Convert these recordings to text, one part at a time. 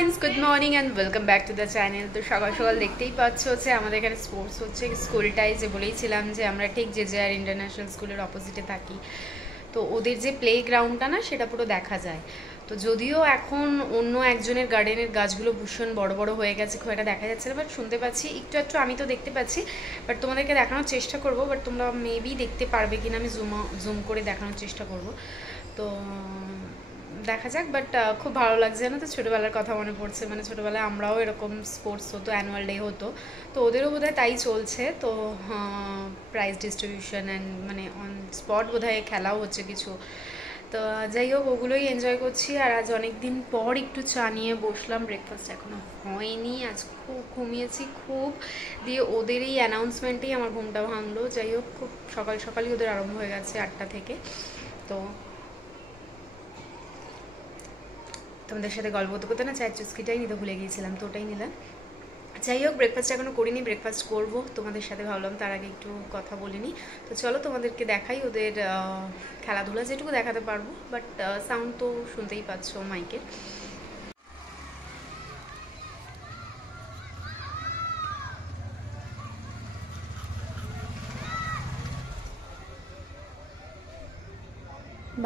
Friends, good morning and welcome back to the channel. তো সকাল সকাল দেখতেই পাচ্ছ হচ্ছে আমাদের এখানে স্পোর্টস হচ্ছে স্কুলটাই, যে বলেইছিলাম যে আমরা ঠিক JJR ইন্টারন্যাশনাল স্কুলের অপোজিটে থাকি। তো ওদের যে প্লে গ্রাউন্ডটা না, সেটা পুরো দেখা যায়। তো যদিও এখন অন্য একজনের গার্ডেনের গাছগুলো ভীষণ বড় বড় হয়ে গেছে, খুব একটা দেখা যাচ্ছে না, বাট শুনতে পাচ্ছি একটু একটু। আমি তো দেখতে পাচ্ছি, বাট তোমাদেরকে দেখানোর চেষ্টা করবো, বাট তোমরা মেবি দেখতে পারবে কিনা আমি জুম করে দেখানোর চেষ্টা করব। তো দেখা যাক, বাট খুব ভালো লাগছে না। তো ছোটোবেলার কথা মনে পড়ছে, মানে ছোটোবেলায় আমরাও এরকম স্পোর্টস হতো, অ্যানুয়াল ডে হতো, তো ওদেরও বোধহয় তাই চলছে। তো প্রাইজ ডিস্ট্রিবিউশন অ্যান্ড মানে অন স্পট বোধহয় খেলাও হচ্ছে কিছু। তো যাই হোক, ওগুলোই এনজয় করছি। আর আজ অনেক দিন পর একটু চা নিয়ে বসলাম, ব্রেকফাস্ট এখনও হয়নি, আজ খুব ঘুমিয়েছি খুব। দিয়ে ওদের এই অ্যানাউন্সমেন্টেই আমার ঘুমটা ভাঙলো। যাই হোক, খুব সকাল সকালই ওদের আরম্ভ হয়ে গেছে 8টা থেকে। তো তোমাদের সাথে গল্প করতে করতে না চায়ের চুস্কিটাই নিতে ভুলে গিয়েছিলাম, তো ওটাই নিলাম। যাই হোক, ব্রেকফাস্ট এখনও করিনি, ব্রেকফাস্ট করব তোমাদের সাথে, ভাবলাম তার আগে একটু কথা বলিনি। তো চলো তোমাদেরকে দেখাই ওদের খেলাধুলা, যেটুকু দেখাতে পারবো, বাট সাউন্ড তো শুনতেই পাচ্ছ মাইকের।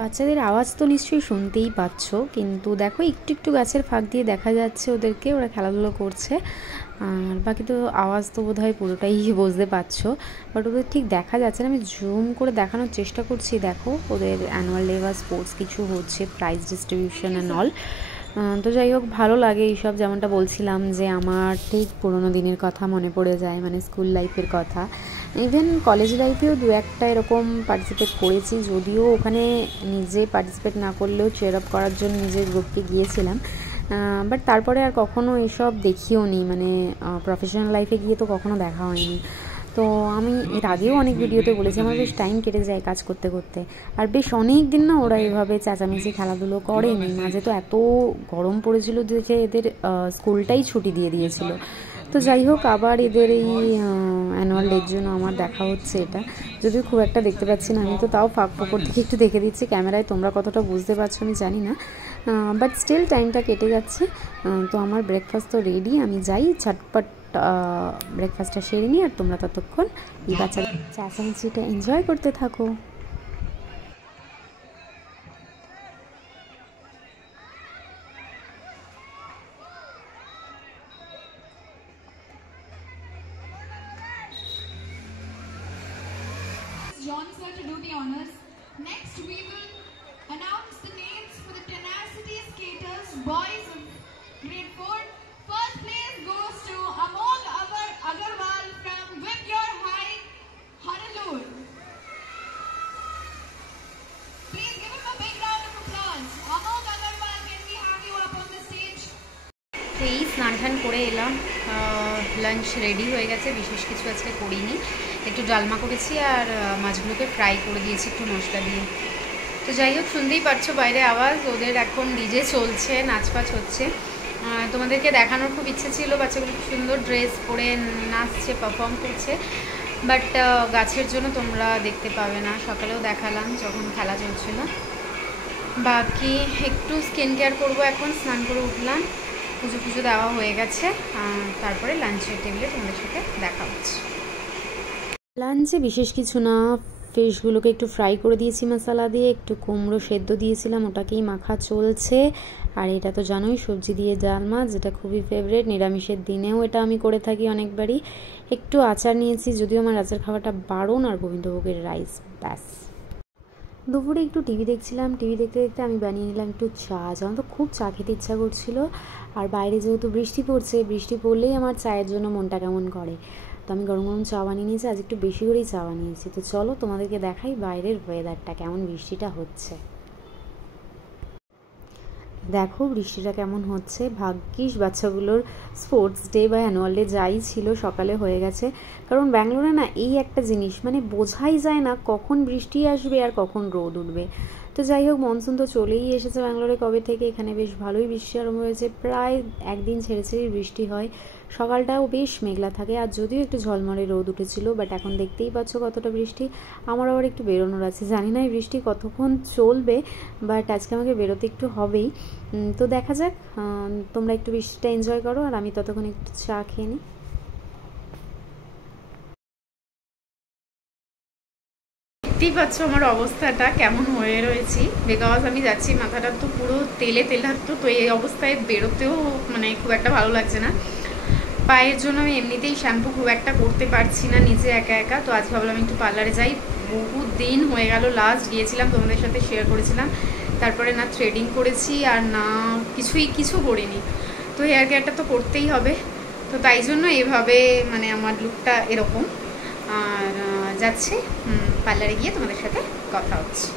বাচ্চাদের আওয়াজ তো নিশ্চয়ই শুনতেই পাচ্ছ, কিন্তু দেখো একটু একটু গাছের ফাঁক দিয়ে দেখা যাচ্ছে ওদেরকে, ওরা খেলাধুলো করছে। আর বাকি তো আওয়াজ তো বোধহয় পুরোটাই বুঝতে পারছো, বাট ওদের ঠিক দেখা যাচ্ছে না। আমি জুম করে দেখানোর চেষ্টা করছি। দেখো ওদের অ্যানুয়াল ডে বা স্পোর্টস কিছু হচ্ছে, প্রাইজ ডিস্ট্রিবিউশন অ্যান্ড অল। তো যাই হোক, ভালো লাগে এইসব। যেমনটা বলছিলাম যে আমার ঠিক পুরোনো দিনের কথা মনে পড়ে যায়, মানে স্কুল লাইফের কথা। ইভেন কলেজ লাইফেও দু একটা এরকম পার্টিসিপেট করেছি, যদিও ওখানে নিজে পার্টিসিপেট না করলেও চিয়ার আপ করার জন্য নিজের গ্রুপকে গিয়েছিলাম। বাট তারপরে আর কখনো এসব দেখিও নি, মানে প্রফেশনাল লাইফে গিয়ে তো কখনো দেখা হয়নি। তো আমি এর আগেও অনেক ভিডিওতে বলেছি আমার বেশ টাইম কেটে যায় কাজ করতে করতে। আর বেশ অনেক দিন না ওরা এভাবে চেঁচামেচি খেলাধুলো করেনি। মাঝে তো এত গরম পড়েছিল যে এদের স্কুলটাই ছুটি দিয়ে দিয়েছিল। তো যাই হোক, আবার এদের এই অ্যানুয়াল ডের জন্য আমার দেখা হচ্ছে এটা, যদিও খুব একটা দেখতে পাচ্ছি না। আমি তো তাও ফাঁক ফোকর থেকে একটু দেখে দিচ্ছি ক্যামেরায়, তোমরা কতটা বুঝতে পারছো আমি জানি না, বাট স্টিল টাইমটা কেটে যাচ্ছে। তো আমার ব্রেকফাস্ট তো রেডি, আমি যাই ঝটপট ব্রেকফাস্টটা সেরে নিই, আর তোমরা ততক্ষণ এই বাচ্চার চেঁচামেচিটা এনজয় করতে থাকো। John sir to do the honors. Next we will announce the names for the Tenacity Skaters boys of grade 4. First place goes to Amol Agarwal from With Your High, Haralur. Please give him a big round of applause. Amol Agarwal, can we have you up on the stage? তো এই স্নান টান করে এলাম, lunch ready হয়ে গেছে, বিশেষ কিছু আজকে করিনি। একটু ডালমা করেছি আর মাছগুলোকে ফ্রাই করে দিয়েছি একটু মশলা দিয়ে। তো যাই হোক, শুনতেই পারছো বাইরে আওয়াজ, ওদের এখন ডিজে চলছে, নাচপাচ হচ্ছে। তোমাদেরকে দেখানোর খুব ইচ্ছে ছিল, বাচ্চাগুলো খুব সুন্দর ড্রেস পরে নাচছে, পারফর্ম করছে, বাট গাছের জন্য তোমরা দেখতে পাবে না। সকালেও দেখালাম যখন খেলা চলছিল। বাকি একটু স্কিন কেয়ার করবো, এখন স্নান করে উঠলাম, পুজো পুজো দেওয়া হয়ে গেছে, তারপরে লাঞ্চের টেবিলে তোমাদের সাথে দেখা হচ্ছে। লাঞ্চে বিশেষ কিছু না, ফিশগুলোকে একটু ফ্রাই করে দিয়েছি মশলা দিয়ে, একটু কুমড়ো সেদ্ধ দিয়েছিলাম, ওটাকেই মাখা চলছে। আর এটা তো জানোই সবজি দিয়ে ডালমা, যেটা খুবই ফেভারিট, নিরামিষের দিনেও এটা আমি করে থাকি অনেকবারই। একটু আচার নিয়েছি, যদিও আমার আচার খাওয়াটা বারণ, আর গোবিন্দভোগের রাইস, ব্যাস। দুপুরে একটু টিভি দেখছিলাম, টিভি দেখতে দেখতে আমি বানিয়ে নিলাম একটু চা। আমার তো খুব চা খেতে ইচ্ছা করছিল, আর বাইরে যেহেতু বৃষ্টি পড়ছে, বৃষ্টি পড়লেই আমার চায়ের জন্য মনটা কেমন করে। তো আমি গরম গরম চা বানিয়ে নিয়েছি, আজ একটু বেশি করেই চা বানিয়েছি। তো চলো তোমাদেরকে দেখাই বাইরের ওয়েদারটা কেমন, বৃষ্টিটা হচ্ছে। দেখো বৃষ্টিটা কেমন হচ্ছে। ভাগ্যিস বাচ্চাগুলোর স্পোর্টস ডে বা অ্যানুয়াল ডে যাই ছিল সকালে হয়ে গেছে, কারণ ব্যাঙ্গালোরে না এই একটা জিনিস, মানে বোঝাই যায় না কখন বৃষ্টি আসবে আর কখন রোদ উঠবে। তো যাই হোক, মনসুন তো চলেই এসেছে ব্যাঙ্গালোরে কবে থেকে। এখানে বেশ ভালোই বৃষ্টি আরম্ভ হয়েছে, প্রায় একদিন ছেড়ে ছেড়েই বৃষ্টি হয়। সকালটাও বেশ মেঘলা থাকে, আর যদিও একটু ঝলমলে রোদ উঠেছিল, বাট এখন দেখতেই পাচ্ছ কতটা বৃষ্টি। আমার আবার একটু বেরোনোর আছে, জানি না এই বৃষ্টি কতক্ষণ চলবে, বাট আজকে আমাকে বেরোতে একটু হবেই। তো দেখা যাক, তোমরা একটু বৃষ্টিটা এনজয় করো, আর আমি ততক্ষণ একটু চা খেয়ে নিই। দেখতেই পাচ্ছ আমার অবস্থাটা কেমন হয়ে রয়েছি, বিকজ আমি যাচ্ছি, মাথাটা তো পুরো তেলে তেলাত্ম, তো এই অবস্থায় বেরোতেও মানে খুব একটা ভালো লাগছে না। পায়ের জন্য আমি এমনিতেই শ্যাম্পু খুব একটা করতে পারছি না নিজে একা একা। তো আজ ভাবলাম একটু পার্লারে যাই, বহু দিন হয়ে গেল লাস্ট গিয়েছিলাম, তোমাদের সাথে শেয়ার করেছিলাম। তারপরে না থ্রেডিং করেছি আর না কিছু করিনি, তো হেয়ার কেয়ারটা তো করতেই হবে। তো তাই জন্য এভাবে মানে আমার লুকটা এরকম। আর যাচ্ছি পার্লারে গিয়ে তোমাদের সাথে কথা হচ্ছে।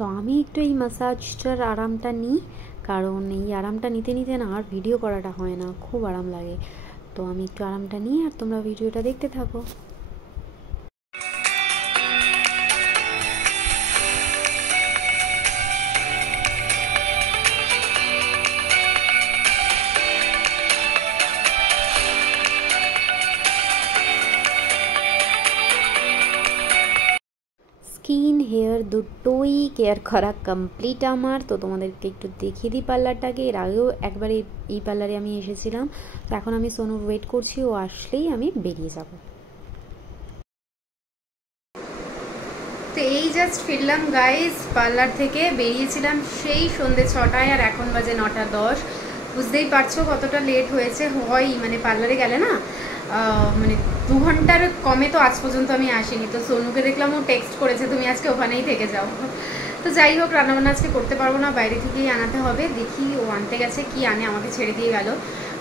তো আমি একটু এই ম্যাসাজটার আরামটা নিই, কারণ এই আরামটা নিতে নিতে না আর ভিডিও করাটা হয় না, খুব আরাম লাগে। তো আমি একটু আরামটা নিই, আর তোমরা ভিডিওটা দেখতে থাকো। স্কিন হেয়ার দুটোই কেয়ার করা কমপ্লিট আমার। তো তোমাদেরকে একটু দেখিয়ে দিই পার্লারটাকে। এর আগেও একবার এই পার্লারে আমি এসেছিলাম। তো এখন আমি সোনুর ওয়েট করছি, ও আসলেই আমি বেরিয়ে যাব। তো এই জাস্ট ফিরলাম গাইজ পার্লার থেকে, বেরিয়েছিলাম সেই সন্ধ্যে 6টায়, আর এখন বাজে 9:10। বুঝতেই পারছো কতটা লেট হয়েছে। হয় মানে পার্লারে গেলে না মানে 2 ঘন্টার কমে তো আজ পর্যন্ত আমি আসিনি। তো সোনুকে দেখলাম, ও টেক্সট করেছে তুমি আজকে ওখানেই থেকে যাও। তো যাই হোক, রান্নাবান্না আজকে করতে পারবো না, বাইরে থেকেই আনাতে হবে। দেখি ও আনতে গেছে, কি আনে আমাকে ছেড়ে দিয়ে গেল,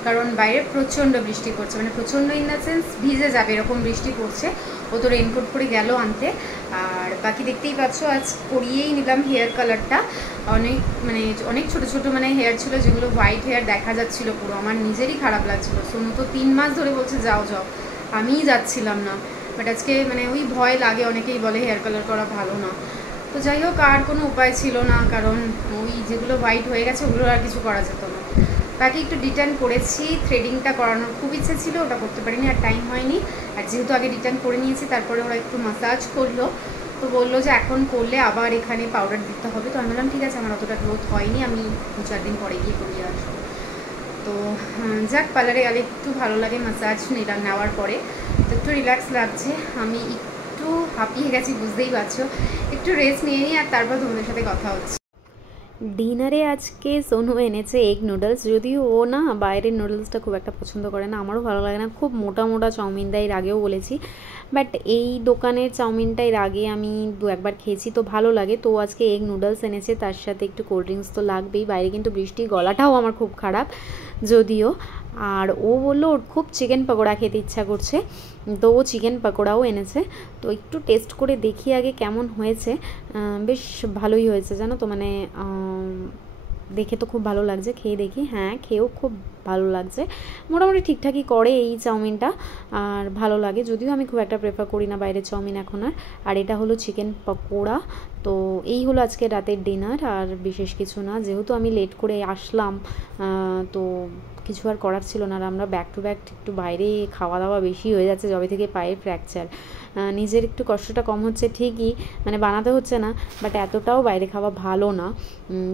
কারণ বাইরে প্রচণ্ড বৃষ্টি পড়ছে, মানে প্রচণ্ড ইন দ্য সেন্স ভিজে যাবে এরকম বৃষ্টি পড়ছে। ও তো রেনকোট পরে গেল আনতে। আর বাকি দেখতেই পাচ্ছ, আজ করিয়েই নিলাম হেয়ার কালারটা। অনেক ছোট ছোট মানে হেয়ার ছিল, যেগুলো হোয়াইট হেয়ার দেখা যাচ্ছিলো পুরো, আমার নিজেরই খারাপ লাগছিলো। সোনু তো 3 মাস ধরে বলছে যাও যাও, আমিই যাচ্ছিলাম না। বাট আজকে মানে ওই ভয় লাগে, অনেকেই বলে হেয়ার কালার করা ভালো না। তো যাই হোক, আর কোনো উপায় ছিল না, কারণ ওই যেগুলো হোয়াইট হয়ে গেছে ওগুলো আর কিছু করা যেত না। তাকে একটু ডিটার্ন করেছি, থ্রেডিংটা করানোর খুব ইচ্ছে ছিল, ওটা করতে পারিনি, আর টাইম হয়নি। আর যেহেতু আগে ডিটার্ন করে নিয়েছি, তারপরে ওরা একটু মাসাজ করলো। তো বললো যে এখন করলে আবার এখানে পাউডার দিতে হবে। তো আমি বললাম ঠিক আছে, আমার অতটা গ্রোথ হয়নি, আমি 2-4 দিন পরে গিয়ে করিয়ে আসবো। তো যাক, পার্লারে গেলে একটু ভালো লাগে মাসাজ নেওয়ার পরে। তো একটু রিল্যাক্স লাগছে, আমি একটু হাঁপিয়ে গেছি বুঝতেই পারছো। একটু রেস্ট নিয়ে নিই আর তারপর তোমাদের সাথে কথা হচ্ছে। ডিনারে আজকে সোনু এনেছে এগ নুডলস, যদিও ও না বাইরের নুডলসটা খুব একটা পছন্দ করে না, আমারও ভালো লাগে না, খুব মোটা মোটা চাউমিন দেয়, এর আগেও বলেছি। বাট এই দোকানের চাউমিনটা এর আগে আমি 2-1বার খেয়েছি, তো ভালো লাগে। তো আজকে এগ নুডলস এনেছে, তার সাথে একটু কোল্ড ড্রিঙ্কস তো লাগবেই, বাইরে কিন্তু বৃষ্টি, গলাটাও আমার খুব খারাপ যদিও। আর ও বললো ওর খুব চিকেন পকোড়া খেতে ইচ্ছা করছে, তো ও চিকেন পকোড়াও এনেছে। তো একটু টেস্ট করে দেখি আগে কেমন হয়েছে। বেশ ভালোই হয়েছে জানো তো, মানে দেখে তো খুব ভালো লাগছে, খেয়ে দেখি। হ্যাঁ, খেয়েও খুব ভালো লাগছে, মোটামুটি ঠিকঠাকই করে এই চাউমিনটা, আর ভালো লাগে, যদিও আমি খুব একটা প্রেফার করি না বাইরের চাউমিন এখন আর এটা হলো চিকেন পকোড়া। তো এই হলো আজকে রাতের ডিনার, আর বিশেষ কিছু না, যেহেতু আমি লেট করে আসলাম তো কিছু আর করার ছিল না। আর আমরা ব্যাক টু ব্যাক একটু বাইরে খাওয়া দাওয়া বেশি হয়ে যাচ্ছে যবে থেকে পায়ের ফ্র্যাকচার। নিজের একটু কষ্টটা কম হচ্ছে ঠিকই, মানে বানাতে হচ্ছে না, বাট এতটাও বাইরে খাওয়া ভালো না।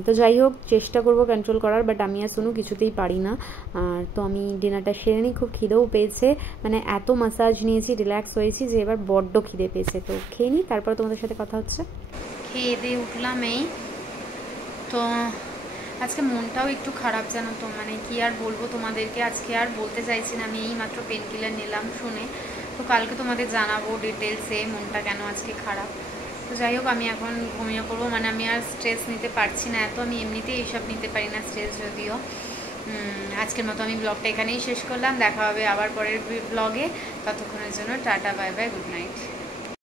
তো যাই হোক, চেষ্টা করব কন্ট্রোল করার, বাট আমি আর শুনো কিছুতেই পারি না। আর তো আমি ডিনারটা সেরে নিই, খুব খিদেও পেয়েছে, মানে এত মাসাজ নিয়েছি, রিল্যাক্স হয়েছি যে এবার বড্ড খিদে পেয়েছে। তো খেয়ে নিই, তারপর তোমাদের সাথে কথা হচ্ছে। খেয়ে দিয়ে উঠলাম এই তো, আজকে মনটাও একটু খারাপ জানো তো, মানে কি আর বলবো তোমাদেরকে, আজকে আর বলতে চাইছি না, আমি এই মাত্র পেন কিলার নিলাম শুনে, তো কালকে তোমাদের জানাবো ডিটেলসে মনটা কেন আজকে খারাপ। তো যাই হোক, আমি এখন ঘুমিয়ে পড়বো, মানে আমি আর স্ট্রেস নিতে পারছি না এত, আমি এমনিতেই এইসব নিতে পারি না স্ট্রেস যদিও। আজকের মতো আমি ব্লগটা এখানেই শেষ করলাম, দেখা হবে আবার পরের ব্লগে, ততক্ষণের জন্য tata, bye bye, good night.